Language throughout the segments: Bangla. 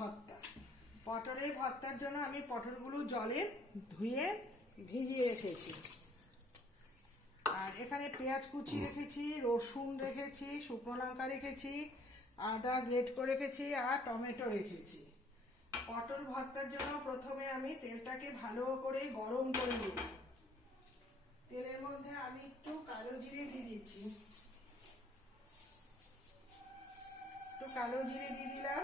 ভর্তা। পটলের ভর্তার জন্য আমি পটলগুলো জলে ধুয়ে ভিজিয়ে রেখেছি। আর এখানে পেঁয়াজ কুচি রেখেছি, রসুন রেখেছি, শুকনো লঙ্কা রেখেছি, আদা গ্রেট করে রেখেছি আর টমেটো রেখেছি। পটল ভর্তার জন্য প্রথমে আমি তেলটাকে ভালো করে গরম করে নেব। তেলের মধ্যে আমি একটু কালো জিরে দিয়ে দিচ্ছি, একটু কালো জিরে দিয়ে দিলাম।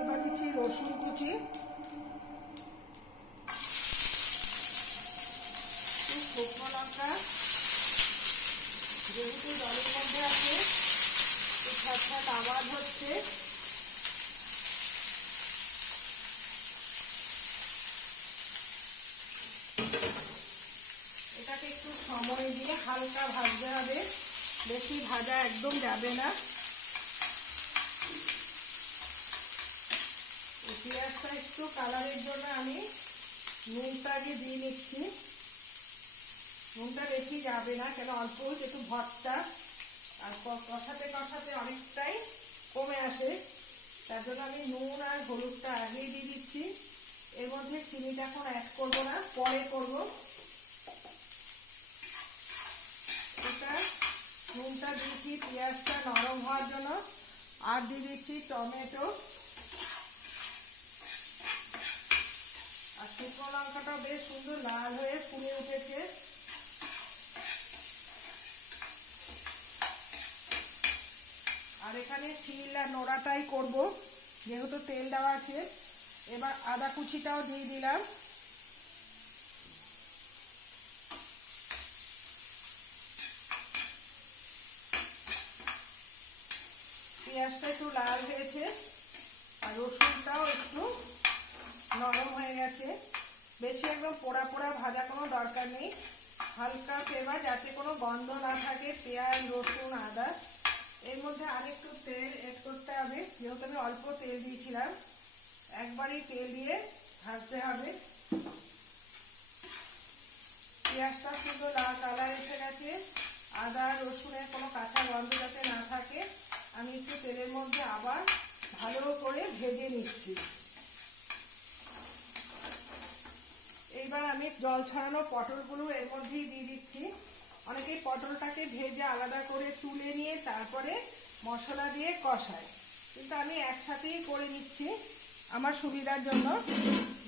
এবার দিচ্ছি রসুন কুচি, শুকনো লঙ্কা, যেহেতু জলের মধ্যে আছে ছটফট আওয়াজ হচ্ছে, এটাকে একটু সময় দিয়ে হালকা ভাজতে হবে, বেশি ভাজা একদম যাবে না। পেঁয়াজটা একটু কালারের জন্য আমি নুনটা আগে দিয়ে নিচ্ছি। নুনটা বেশি যাবে না, কেন অল্প একটু ভর্তা আর কষাতে কষাতে অনেকটাই কমে আসে, তার জন্য আমি নুন আর হলুদটা আগেই দিয়ে দিচ্ছি। এর মধ্যে চিনিটা এখন অ্যাড করবো না, পরে করব। এটা নুনটা দিয়েছি পেঁয়াজটা নরম হওয়ার জন্য, আর দিয়ে দিচ্ছি টমেটো আর শুকনো লঙ্কাটাও বেশ সুন্দর লাল হয়ে ফুলে উঠেছে। আর এখানে শিল আর নোড়াটাই করব, যেহেতু তেল দেওয়া আছে। এবার আদা কুচিটাও দিয়ে দিলাম। পেঁয়াজটা একটু লাল হয়েছে আর রসুনটাও একটু নরম হয়ে গেছে। বেশি একদম পোড়া পোড়া ভাজা কোনো দরকার নেই, হালকা ফ্লেভার, যাতে কোনো গন্ধ না থাকে পেঁয়াজ রসুন আদা। এর মধ্যে আরেকটু তেল এড করতে হবে, যেহেতু আমি অল্প তেল দিয়েছিলাম, একবারই তেল দিয়ে ভাজতে হবে। পেঁয়াজটা সুন্দর লাল কালার এসে গেছে, আদা রসুনের কোনো কাঁচা গন্ধ যাতে না থাকে আমি একটু তেলের মধ্যে আবার ভালো করে ভেজে নিচ্ছি। এইবার আমি জল ছড়ানো পটলগুলো এর মধ্যেই দিয়ে দিচ্ছি। অনেকেই পটলটাকে ভেজে আলাদা করে তুলে নিয়ে তারপরে মশলা দিয়ে কষায়, কিন্তু আমি একসাথেই করে নিচ্ছি আমার সুবিধার জন্য,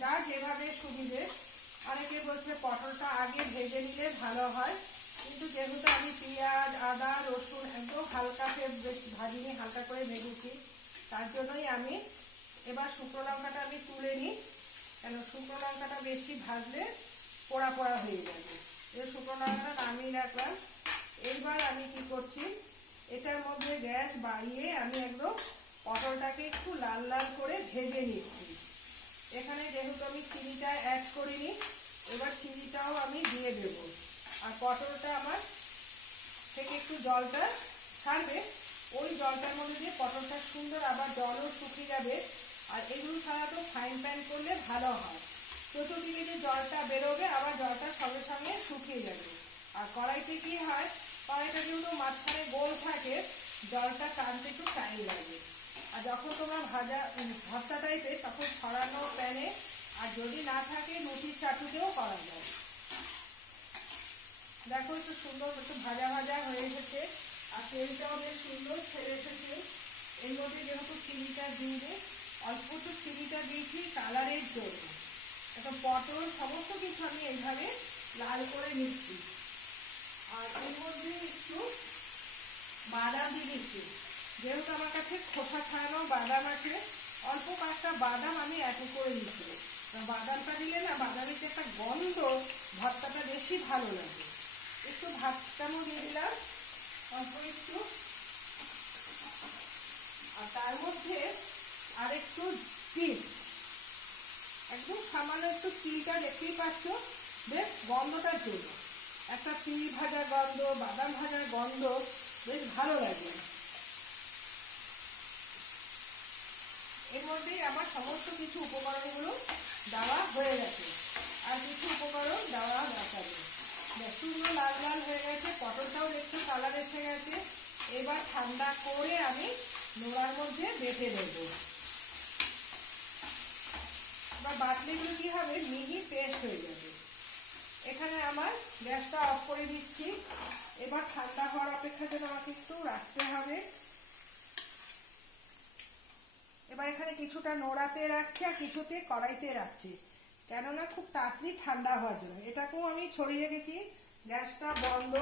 যা যেভাবে সুবিধে। অনেকে বলছে পটলটা আগে ভেজে নিলে ভালো হয়, কিন্তু যেহেতু আমি পেঁয়াজ আদা রসুন একদম হালকা বেশি ভাজিনি, হালকা করে ভেজেছি, তার জন্যই আমি এবার শুকনো লঙ্কাটা আমি তুলে নিই, কেন শুকনো লঙ্কাটা বেশি ভাজলে পোড়া পোড়া হয়ে যাবে। এই শুকনো লঙ্কাটা নামিয়ে রাখলাম। এইবার আমি কি করছি, এটার মধ্যে গ্যাস বাড়িয়ে আমি একদম পটলটাকে একটু লাল লাল করে ভেজে নিচ্ছি। এখানে যেহেতু আমি চিনিটা অ্যাড করিনি, এবার চিনিটাও আমি দিয়ে দেব। আর পটলটা আমার থেকে একটু জলটা ছাড়বে, ওই জলটার মধ্যে দিয়ে পটলটা সুন্দর আবার জলও শুকিয়ে যাবে। আর এগুলো সাধারণত ফ্রাইং প্যান করলে ভালো হয়, চতুর্দিকে যে জলটা বেরোবে আবার জলটা সঙ্গে সঙ্গে শুকিয়ে যাবে। আর কড়াইতে কি হয়, কড়াইটা যেহেতু মাঝখানে গোল থাকে, জলটা টানতে একটু টাইম লাগে। আর যখন তোমার ভর্তা টাইপের, তখন ছড়ানো প্যানে, আর যদি না থাকে লুচির চাটুতেও করা যায়। দেখো একটু সুন্দর একটু ভাজা ভাজা হয়ে এসেছে আর তেলটাও বেশ সুন্দর ছেড়ে এসেছে। এর মধ্যে যেহেতু চিনিটা দিয়ে অল্প একটু চিনিটা দিয়েছি কালারের জন্য। এখন পটল সমস্ত কিছু আমি এইভাবে লাল করে নিচ্ছি। আর এর মধ্যে একটু বাদাম দিয়ে দিচ্ছি, যেহেতু আমার কাছে খোসা ছাড়ানো বাদাম আছে, অল্প কয়েকটা বাদাম আমি এত করে নিচ্ছি। বাদামটা দিলে না, বাদামের যে একটা গন্ধ, ভর্তাটা বেশি ভালো লাগে। একটু ভাতটাও দিয়ে দিলাম অল্প একটু, আর তার মধ্যে আরেকটু তিল, একদম সামান্য একটু তিলটা দেখতেই পাচ্ছ, বেশ গন্ধটার জন্য। একটা তিল ভাজা গন্ধ, বাদাম ভাজার গন্ধ বেশ ভালো লাগে। এর মধ্যেই আমার সমস্ত কিছু উপকরণগুলো দেওয়া হয়ে গেছে, আর কিছু উপকরণ দেওয়া দেখাবে। সুন্দর লাল লাল হয়ে গেছে, পটলটাও একটু কালার এসে গেছে। এবার ঠান্ডা করে আমি নোড়ার মধ্যে বেটে দেবো। এবার বাটলে এগুলো কি হবে, মিহি পেস্ট হয়ে যাবে। এখানে আমার গ্যাসটা অফ করে দিচ্ছি। এবার ঠান্ডা হওয়ার অপেক্ষা যেন আমাকে একটু রাখতে হবে। এবার এখানে কিছুটা নোড়াতে রাখছি আর কিছুতে কড়াইতে রাখছি, কেননা খুব তাড়াতাড়ি ঠান্ডা হওয়ার জন্য। এটাকেও আমি ছড়িয়ে রেখেছি, গ্যাসটা বন্ধ।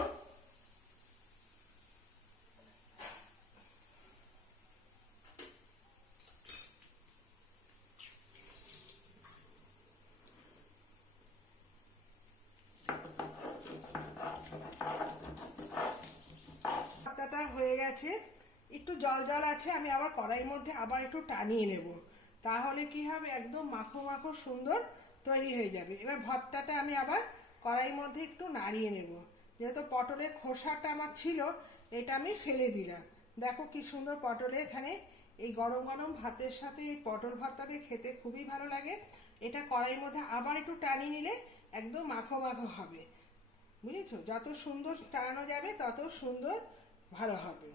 হয়ে গেছে, একটু জল জল আছে, আমি আবার কড়াইয়ের মধ্যে আবার একটু টানিয়ে নেব, তাহলে কি হবে একদম মাখো মাখো সুন্দর তৈরি হয়ে যাবে। এবার ভর্তাটা আমি আবার কড়াইয়ের মধ্যে একটু নাড়িয়ে নেব। যেহেতু পটলের খোসাটা আমার ছিল, এটা আমি ফেলে দিলাম। দেখো কি সুন্দর পটলে, এখানে এই গরম গরম ভাতের সাথে এই পটল ভর্তাটা খেতে খুবই ভালো লাগে। এটা কড়াইয়ের মধ্যে আবার একটু টানিয়ে নিলে একদম মাখো মাখো হবে, বুঝেছো? যত সুন্দর টানানো যাবে তত সুন্দর ভালো হবে।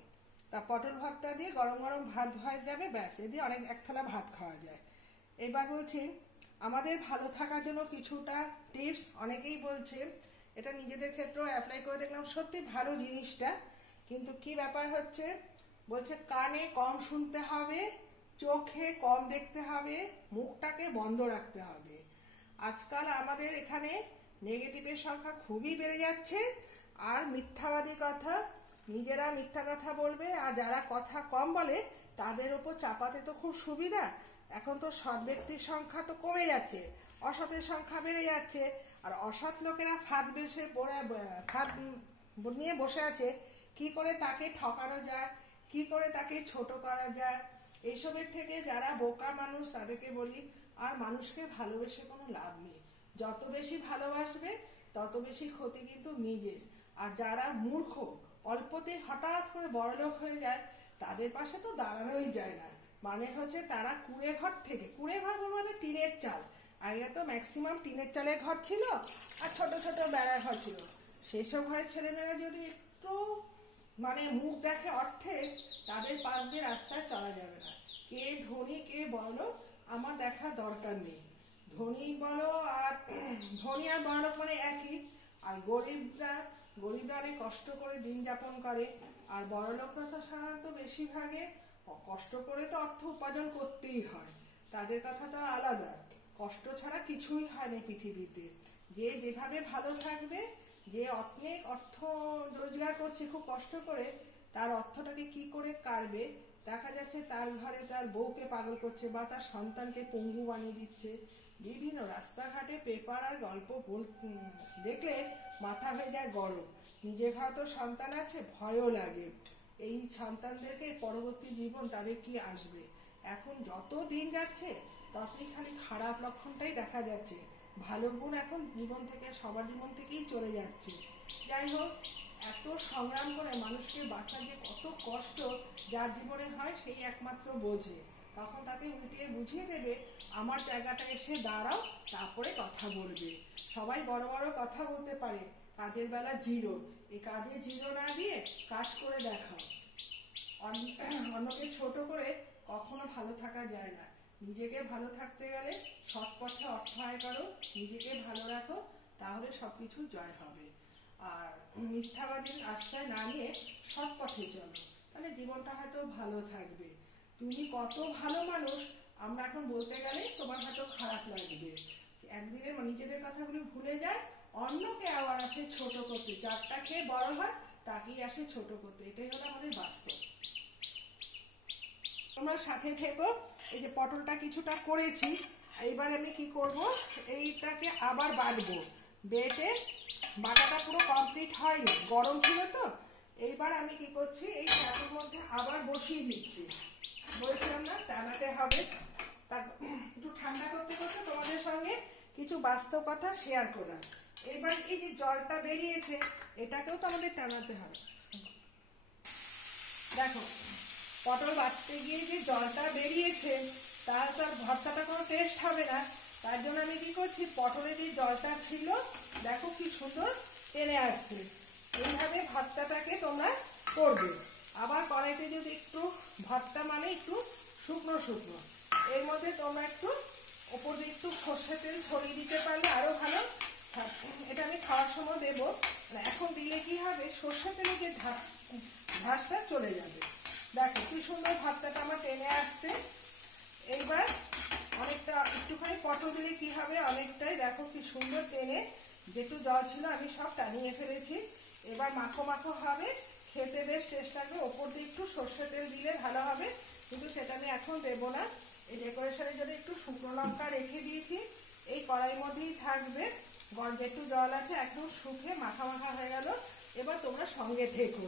তা পটল ভর্তা দিয়ে গরম গরম ভাত হয়ে যাবে, ব্যাস, এ দিয়ে অনেক এক থালা ভাত খাওয়া যায়। এবার বলছি আমাদের ভালো থাকার জন্য কিছুটা টিপস অনেকেই বলছে, এটা নিজেদের ক্ষেত্রেও অ্যাপ্লাই করে দেখলাম, সত্যি ভালো জিনিসটা। কিন্তু কি ব্যাপার হচ্ছে, বলছে কানে কম শুনতে হবে, চোখে কম দেখতে হবে, মুখটাকে বন্ধ রাখতে হবে। আজকাল আমাদের এখানে নেগেটিভের সংখ্যা খুবই বেড়ে যাচ্ছে, আর মিথ্যাবাদী কথা, নিজেরা মিথ্যা কথা বলবে, আর যারা কথা কম বলে তাদের ওপর চাপাতে তো খুব সুবিধা। এখন তো সৎ ব্যক্তির সংখ্যা তো কমে যাচ্ছে, অসতের সংখ্যা বেড়ে যাচ্ছে। আর অসৎ লোকেরা ফাঁদ নিয়ে বসে আছে, কি করে তাকে ঠকানো যায়, কি করে তাকে ছোট করা যায়। এইসবের থেকে যারা বোকা মানুষ তাদেরকে বলি, আর মানুষকে ভালোবেসে কোনো লাভ নেই। যত বেশি ভালোবাসবে তত বেশি ক্ষতি কিন্তু নিজের। আর যারা মূর্খ, অল্পতে হঠাৎ করে বড়লোক হয়ে যায়, তাদের পাশে তো দাঁড়ানোই যায় না। মানে হচ্ছে তারা কুড়ে ঘর থেকে, কুড়ে ঘর বলবো না, টিনের চাল, আগে তো ম্যাক্সিমাম টিনের চালের ঘর ছিল, আর ছোট ছোট বেড়ার ঘর ছিল। সেই সব ঘরের ছেলেমেয়েরা যদি একটু মানে মুখ দেখে অর্থে, তাদের পাশ দিয়ে রাস্তায় চলা যাবে না। কে ধনী কে বড়লোক আমার দেখার দরকার নেই। ধনী বলো আর ধনী আর বড়লোক মানে একই। আর গরিবরা অনেক কষ্ট করে দিন যাপন করে, আর বড়লোকরা তো সাধারণত বেশিরভাগে কষ্ট করে তো অর্থ উপার্জন করতেই হয়, তাদের কথাটা আলাদা। কষ্ট ছাড়া কিছুই হয় না পৃথিবীতে। যে যেভাবে ভালো থাকবে, যে অনেক অর্থ রোজগার করছে খুব কষ্ট করে, তার অর্থটাকে কি করে কাটবে, দেখা যাচ্ছে তার ঘরে তার বউকে পাগল করছে, বা তার সন্তানকে পঙ্গু বানিয়ে দিচ্ছে। বিভিন্ন রাস্তাঘাটে পেপার আর গল্প দেখলে মাথা হয়ে যায় গরম। নিজের ঘরে তো সন্তান আছে, ভয়ও লাগে এই সন্তানদেরকে পরবর্তী জীবন তাদের কি আসবে। এখন যত দিন যাচ্ছে ততই খালি খারাপ লক্ষণটাই দেখা যাচ্ছে, ভালো গুণ এখন জীবন থেকে, সবার জীবন থেকেই চলে যাচ্ছে। যাই হোক, এত সংগ্রাম করে মানুষকে বাঁচার যে কত কষ্ট যার জীবনে হয় সেই একমাত্র বোঝে। তখন তাকে উল্টিয়ে বুঝিয়ে দেবে, আমার জায়গাটা এসে দাঁড়াও, তারপরে কথা বলবে। সবাই বড় বড় কথা বলতে পারে, কাজের বেলা জিরো। এই কাজে জিরো না দিয়ে কাজ করে দেখাও। অন্যকে ছোট করে কখনো ভালো থাকা যায় না। নিজেকে ভালো থাকতে গেলে সৎ পথে অর্থ আয় করো, নিজেকে ভালো রাখো, তাহলে সবকিছু জয় হবে। আর মিথ্যাবাদীর আশ্রয় না নিয়ে সৎ পথে চলো, তাহলে জীবনটা হয়তো ভালো থাকবে। তুমি কত ভালো মানুষ আমরা এখন বলতে গেলে তোমার হয়তো খারাপ লাগবে। একদিনে নিজেদের কথাগুলো ভুলে যায়, অন্যকে আবার আসে ছোট করতে। যারটা খেয়ে বড় হয় তাকেই আসে ছোট করতে। এটাই হলো আমাদের বাস্তব। তোমরা সাথে থেকো। এই যে পটলটা কিছুটা করেছি, এইবার আমি কি করব, এইটাকে আবার বাটবো। বেটে বাটাটা পুরো কমপ্লিট হয়নি, গরম ছিল তো। এইবার আমি কি করছি, এই চাটুর মধ্যে আবার বসিয়ে দিচ্ছি। বলছিলাম না টানাতে হবে, তা একটু ঠান্ডা করতে করতে তোমাদের সঙ্গে কিছু বাস্তব কথা শেয়ার করলাম। এবার এই যে জলটা বেরিয়েছে, এটাকেও তো আমাদের টানাতে হবে। দেখো, পটল বাটতে গিয়ে যে জলটা বেরিয়েছে, তার ভর্তাটা কোনো টেস্ট হবে না। তার জন্য আমি কি করছি, পটলে যে জলটা ছিল দেখো কি সুন্দর টেনে আসছে। এইভাবে ভর্তাটাকে তোমরা করবে। আবার কড়াইতে যদি একটু ভর্তা মানে একটু শুকনো শুকনো, এর মধ্যে তোমরা একটু ওপর দিয়ে একটু সর্ষের তেল ছড়িয়ে দিতে পারলে আরো ভালো। এটা আমি খাওয়ার সময় দেবো, এখন দিলে কি হবে সর্ষের তেলে যে ঝাঁসটা চলে যাবে। দেখো কি সুন্দর ভর্তাটা আমার টেনে আসছে। এইবার অনেকটা একটুখানি পটল দিলে কি হবে অনেকটাই দেখো কি সুন্দর টেনে, যেটু জল ছিল আমি সব টানিয়ে ফেলেছি। এবার মাখো মাখো হবে, খেতে বেশ টেস্ট লাগবে। ওপর দিয়ে একটু সর্ষের তেল দিলে ভালো হবে, কিন্তু সেটা আমি এখন দেবো না। এই ডেকোরেশনের জন্য একটু শুকনো লঙ্কা রেখে দিয়েছি, এই কড়াইয়ের মধ্যেই থাকবে। যেটু জল আছে একদম শুকিয়ে মাখা মাখা হয়ে গেল। এবার তোমরা সঙ্গে থেকো।